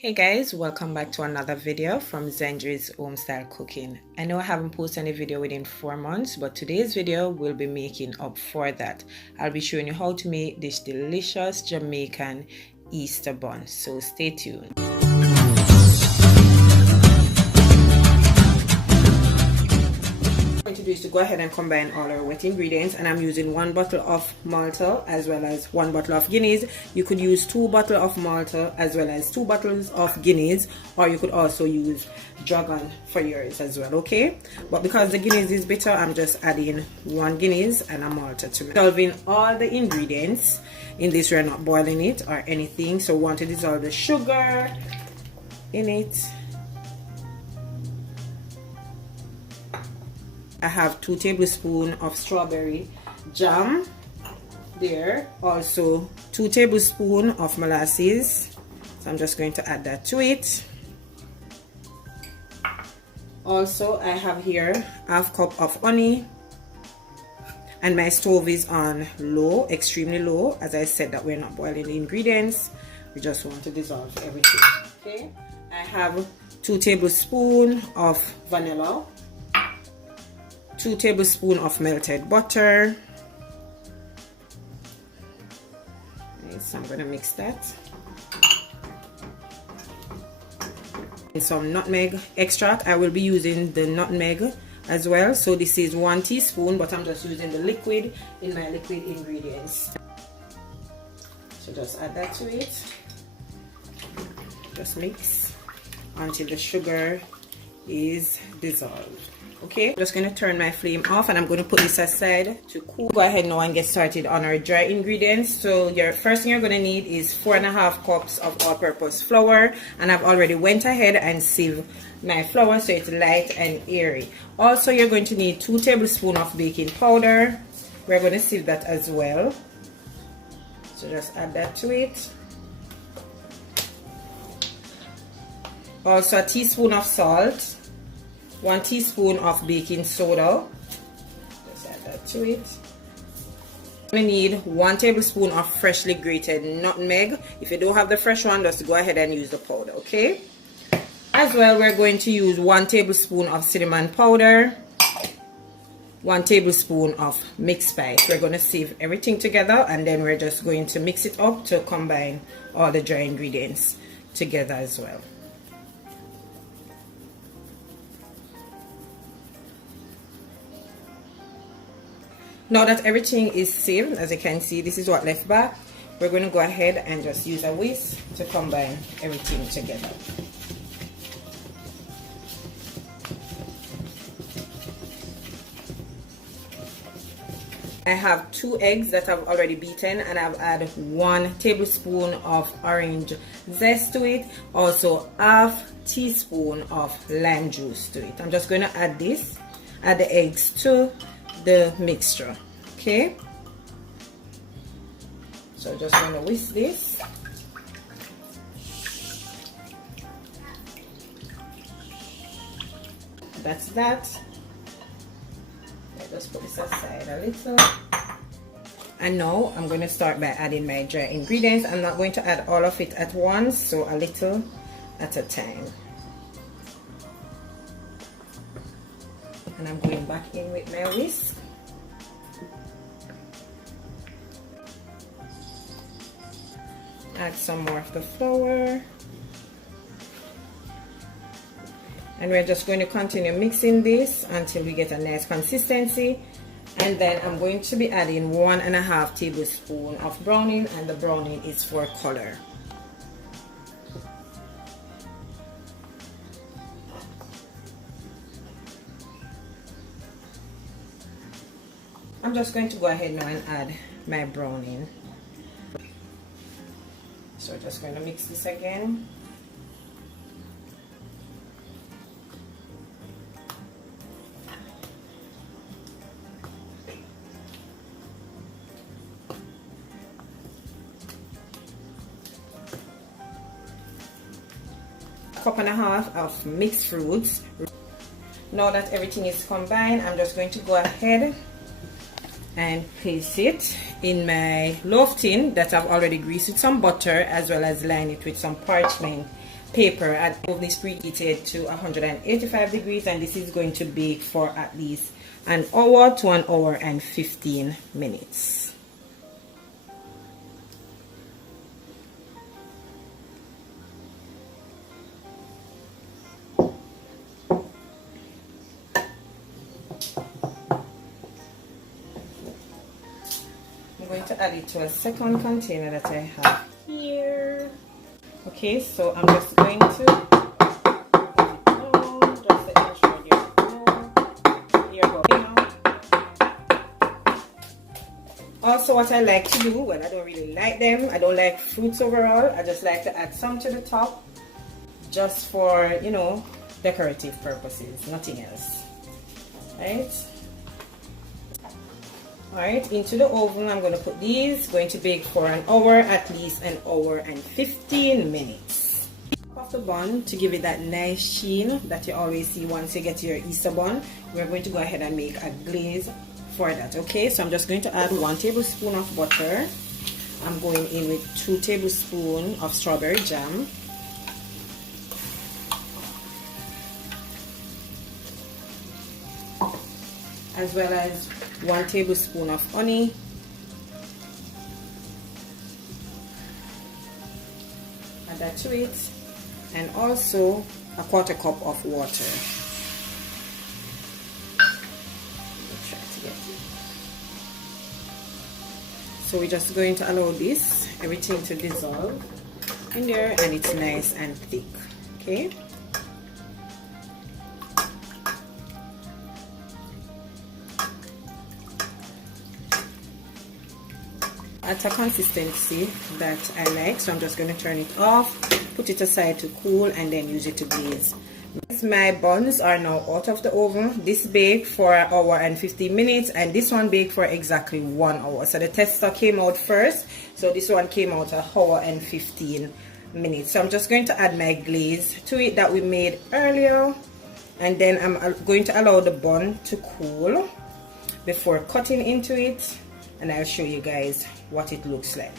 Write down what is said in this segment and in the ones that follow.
Hey guys, welcome back to another video from Zendri's Home Style Cooking. I know I haven't posted any video within 4 months, but today's video will be making up for that. I'll be showing you how to make this delicious Jamaican Easter bun, so stay tuned. To do is to go ahead and combine all our wet ingredients, and I'm using 1 bottle of Malta as well as 1 bottle of Guinness. You could use 2 bottles of Malta as well as 2 bottles of Guinness, or you could also use Dragon for yours as well, okay? But because the Guinness is bitter, I'm just adding 1 Guinness and a Malta to it. Dissolving all the ingredients in this. We're not boiling it or anything, so we want to dissolve the sugar in it. I have 2 tablespoons of strawberry jam there, also 2 tablespoons of molasses, so I'm just going to add that to it. Also I have here 1/2 cup of honey, and my stove is on low, extremely low. As I said, that we're not boiling the ingredients, we just want to dissolve everything. Okay, I have 2 tablespoons of vanilla, 2 tablespoons of melted butter. So I'm going to mix that. And some nutmeg extract. I will be using the nutmeg as well. So this is 1 teaspoon, but I'm just using the liquid in my liquid ingredients. So just add that to it. Just mix until the sugar is dissolved. Okay, I'm just going to turn my flame off, and I'm going to put this aside to cool. Go ahead now and get started on our dry ingredients. So your first thing you're going to need is 4.5 cups of all-purpose flour, and I've already went ahead and sieved my flour so it's light and airy. Also, you're going to need 2 tablespoons of baking powder. We're going to sieve that as well, so just add that to it. Also a teaspoon of salt, 1 teaspoon of baking soda, just add that to it. We need 1 tablespoon of freshly grated nutmeg. If you don't have the fresh one, just go ahead and use the powder, okay? As well, we're going to use 1 tablespoon of cinnamon powder, 1 tablespoon of mixed spice. We're going to sieve everything together, and then we're just going to mix it up to combine all the dry ingredients together as well. Now that everything is sieved, as you can see, this is what left back. We're going to go ahead and just use a whisk to combine everything together. I have 2 eggs that I've already beaten, and I've added 1 tablespoon of orange zest to it, also 1/2 teaspoon of lime juice to it. I'm just going to add the eggs to the mixture. Okay, so just going to whisk this. That's that. I'll just put this aside a little, and now I'm going to start by adding my dry ingredients. I'm not going to add all of it at once, so a little at a time. And I'm going back in with my whisk. Add some more of the flour, and we're just going to continue mixing this until we get a nice consistency. And then I'm going to be adding 1.5 tablespoons of browning, and the browning is for color. I'm just going to go ahead now and add my browning. So just going to mix this again. A cup and a half of mixed fruits. Now that everything is combined, I'm just going to go ahead and place it in my loaf tin that I've already greased with some butter, as well as line it with some parchment paper, and the oven is preheated to 185 degrees, and this is going to bake for at least an hour to an hour and 15 minutes. I'm going to add it to a second container that I have here. Okay, so I'm just going to just let it here we go. Also, what I like to do when I don't really like them, I don't like fruits overall, I just like to add some to the top just for, you know, decorative purposes, nothing else. Alright, into the oven I'm going to put these, going to bake for an hour, at least an hour and 15 minutes. Off the bun to give it that nice sheen that you always see once you get your Easter bun. We're going to go ahead and make a glaze for that. Okay, so I'm just going to add 1 tablespoon of butter. I'm going in with 2 tablespoons of strawberry jam. As well as 1 tablespoon of honey. Add that to it. And also a 1/4 cup of water. So we're just going to allow everything to dissolve in there, and it's nice and thick. Okay. At a consistency that I like, so I'm just going to turn it off, put it aside to cool, and then use it to glaze. My buns are now out of the oven. This baked for an hour and 15 minutes, and this one baked for exactly 1 hour. So the tester came out first, so this one came out an hour and 15 minutes. So I'm just going to add my glaze to it that we made earlier, and then I'm going to allow the bun to cool before cutting into it, and I'll show you guys what it looks like.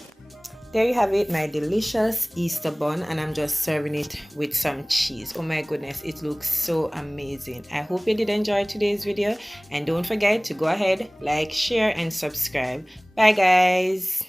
There you have it, my delicious Easter bun, and I'm just serving it with some cheese. Oh my goodness, it looks so amazing. I hope you did enjoy today's video, and don't forget to go ahead, like, share, and subscribe. Bye guys.